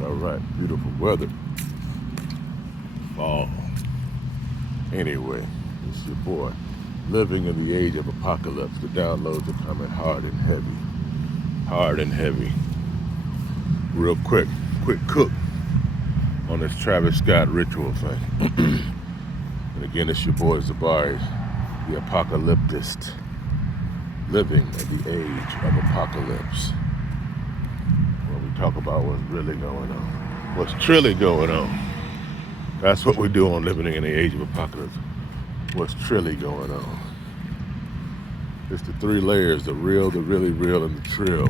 right. Beautiful weather. Fall. Anyway, it's your boy. Living in the age of apocalypse. The downloads are coming hard and heavy. Hard and heavy. Real quick cook on this Travis Scott ritual thing. And again, it's your boy Zabari, the apocalyptist. Living in the age of apocalypse. Where we talk about what's really going on. What's truly going on. That's what we do on Living in the Age of Apocalypse. What's truly going on. It's the three layers, the real, the really real, and the trill.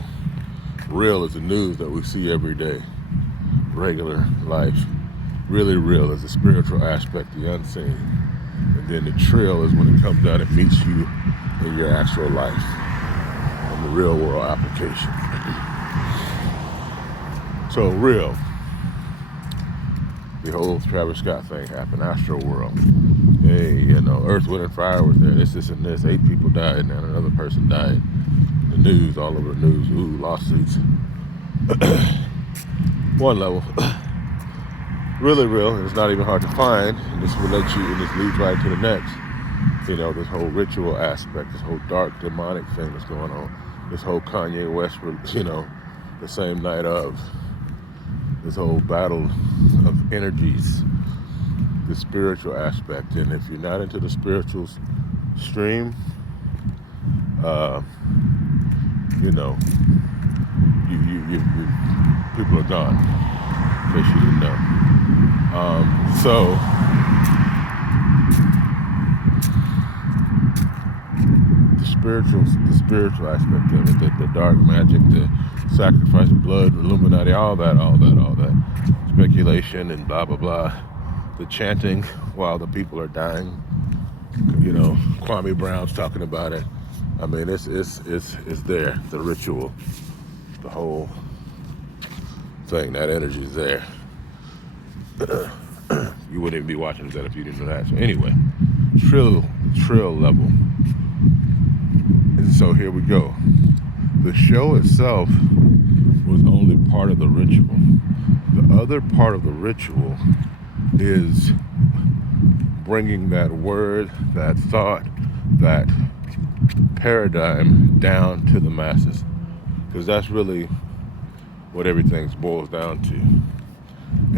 Real is the news that we see every day. Regular life. Really real is the spiritual aspect, the unseen. And then the trill is when it comes down and meets you in your actual life. In the real world application. So real. The whole Travis Scott thing happened, Astroworld. Hey, Earth, Wind, and Fire was there. This, and this. 8 people died, and another person died. The news, all over the news. Ooh, lawsuits. One level. Really real, and it's not even hard to find. And this relates you, and this leads right to the next. This whole ritual aspect, this whole dark, demonic thing that's going on. This whole Kanye West, the same night of. This whole battle of energies, the spiritual aspect. And if you're not into the spiritual stream, you people are gone, in case you didn't know. So the spiritual aspect of it, the dark magic, the sacrifice of blood, Illuminati, all that, speculation and blah, blah, blah. The chanting while the people are dying. Kwame Brown's talking about it. I mean, it's there, the ritual, the whole thing, that energy is there. You wouldn't even be watching that if you didn't know that. So anyway, trill level. And so here we go. The show itself was only part of the ritual. The other part of the ritual is bringing that word, that thought, that paradigm down to the masses. Because that's really what everything boils down to.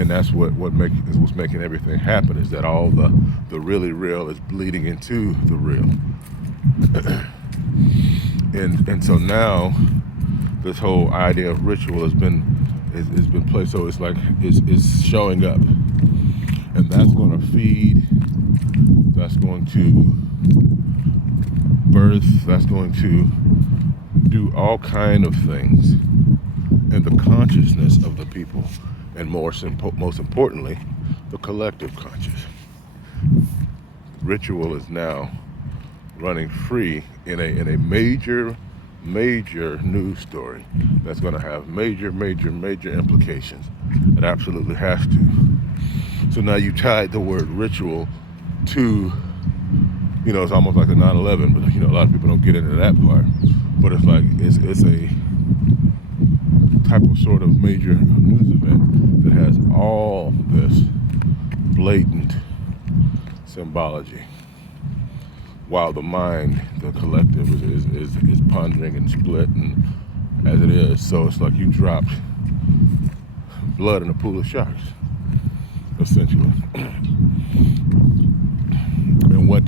And that's what's making everything happen, is that all the really real is bleeding into the real. And so now this whole idea of ritual has been placed, so it's like it's showing up, and that's going to feed, that's going to birth, that's going to do all kind of things in the consciousness of the people, and most importantly, the collective conscious. Ritual is now running free in a major news story that's going to have major implications. It absolutely has to. So now you tied the word ritual to, it's almost like a 9/11, but a lot of people don't get into that part. But it's like it's a type of sort of major news event that has all this blatant symbology, while the mind, the collective, is pondering and split, and as it is. So it's like you dropped blood in a pool of sharks, essentially.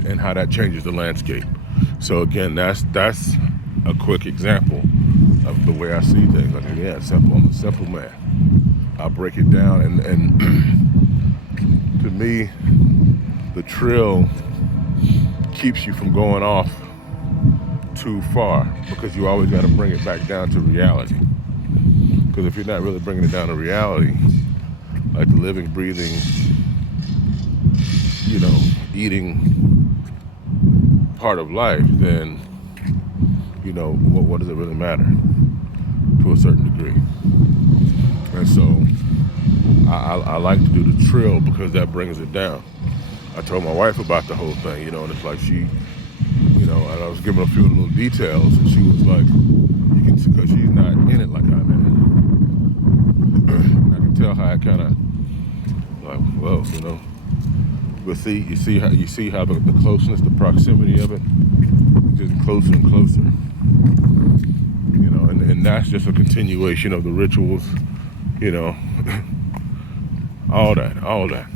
And how that changes the landscape. So again, that's a quick example of the way I see things. Like, yeah, I'm a simple man. I'll break it down, and to me, the trill keeps you from going off too far, because you always got to bring it back down to reality. Because if you're not really bringing it down to reality, like the living, breathing, eating part of life, then what does it really matter to a certain degree? And so I like to do the trill, because that brings it down. I told my wife about the whole thing, and it's like she, and I was giving her a few little details, and she was like, you can see, because she's not in it like I'm in it. I can tell how it kind of like, well, But you see how the closeness, the proximity of it, getting closer and closer. And that's just a continuation of the rituals, all that.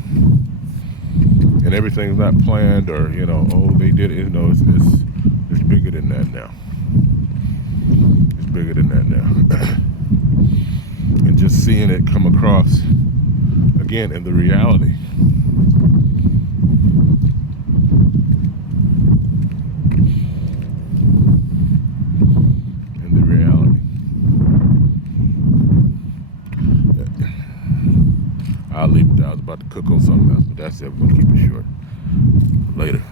And everything's not planned or, oh, they did it. It's bigger than that now. It's bigger than that now. And just seeing it come across, again, in the reality. In the reality. I'll leave it there. I was about to cook on something else, but that's it. We're going to keep it short. Later.